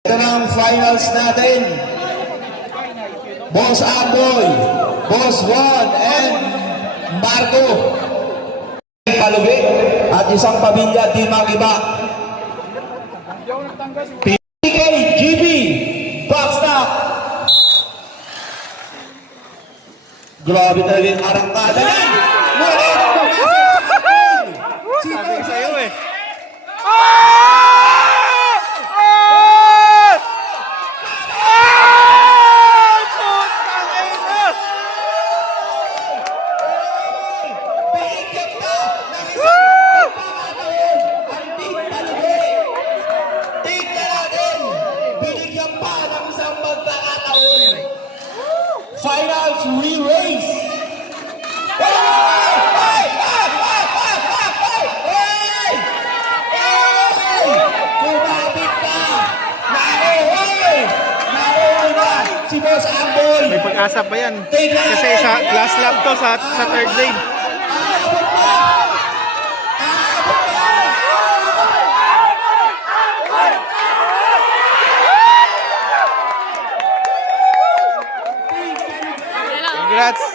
Ito na ang finals natin. Boss Amboy, Boss Juan, and Marco. Palubi at isang pamilya di makiba. PKGB, backstop. Grabe talaga yung arangkada yan. Sabi ko sa'yo eh. Finals re-race. Kumabit ka. Si Boss Amboy. May pag-asa pa yan. Kasi sa last lap to sa third lane. Congrats!